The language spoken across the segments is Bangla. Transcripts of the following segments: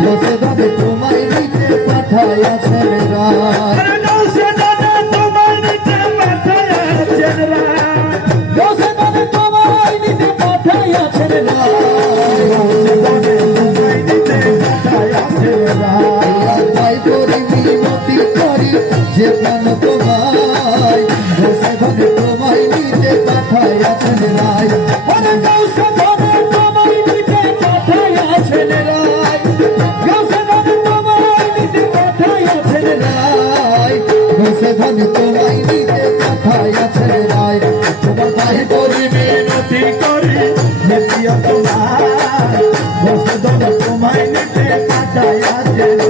বসে ধরে তোমায় নিতে পাঠাইয়াছেন রায় বসে ধরে তোমায় নিতে পাঠাইয়াছেন রায় তাই করি মিনতি করি যে প্রাণ তোমায় বসে ধরে তোমায় নিতে পাঠাইয়াছেন রায় ধন তোমায় নিতে পাঠাইয়াছেন রায় তোমার পায়ে করি মিনতি করি যেতিয়া তোমার বসে ধন তোমায় নিতে পাঠাইয়াছেন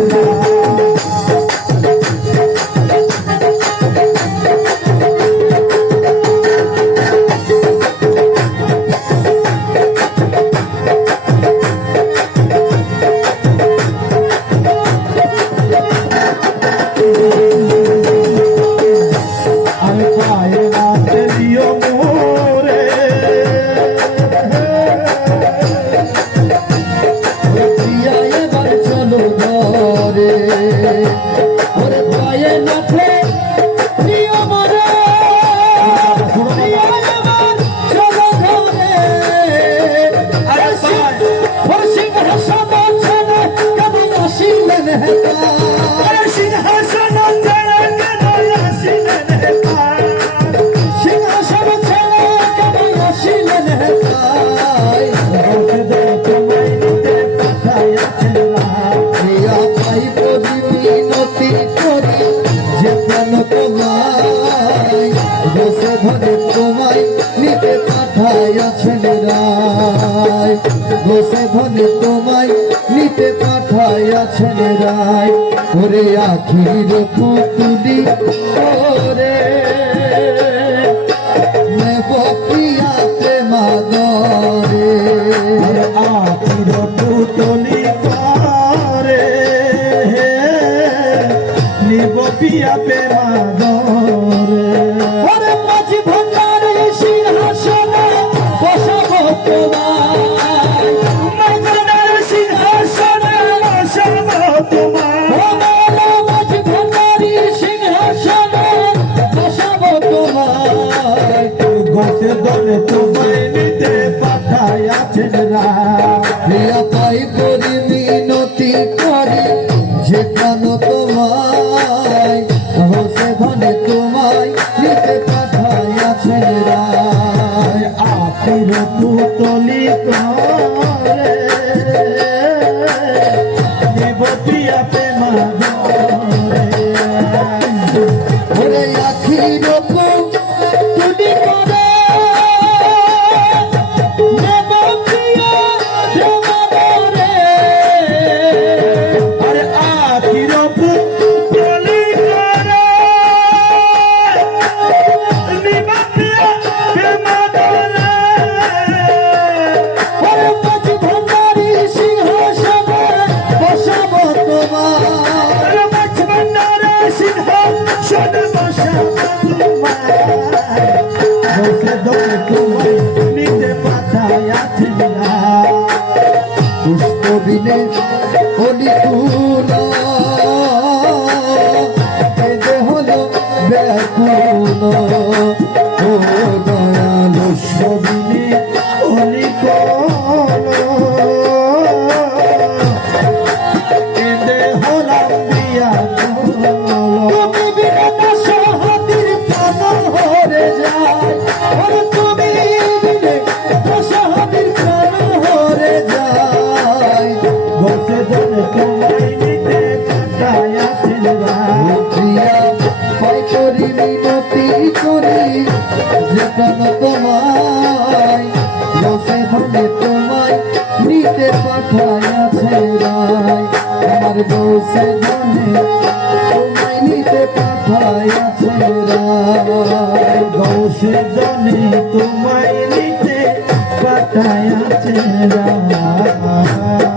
বসে ধরে তোমায় নিতে পাঠাইয়াছেন রায় বসে ধরে তোমায় নিতে পাঠাইয়াছেন রায় ওরে আখির পুতুলি ওরে নেব প্রিয়াতে মাদরে আখির পুতুলি করে নেব প্রিয়াতে মাদরে তোমায় নিতে পাঠাইয়াছেন রায় তাই করি মিনতি করি যে প্রাণ তোমায় বসে ধনে তোমায় নিতে পাঠাইয়াছেন রায় আখির পুতলি করে নিবতিয়া প্রেমা ওরে আখির পুতলি করে পুষ্পবিনে হলি তুল এদে হলো ব্যাকুল ও দয়াল পুষ্পবিনে হলি কল এদে হলাম ব্যাকুল তুমি বিনা সহাতির প্রাণ হরে যায় তুমি বিনে সহাতির প্রাণ হরে যায় বসে ধরে তোমায় নিতে পাঠাইয়াছেন রায় করি মিনতি করি যে প্রাণ তোমায় বসে ধরে তোমায় নিতে পাঠাইয়াছেন রায় আমার বসে ধরে তোমায় নিতে পাঠাইয়াছেন রায় বসে ধরে তোমায় নিতে পাঠাইয়াছেন রায়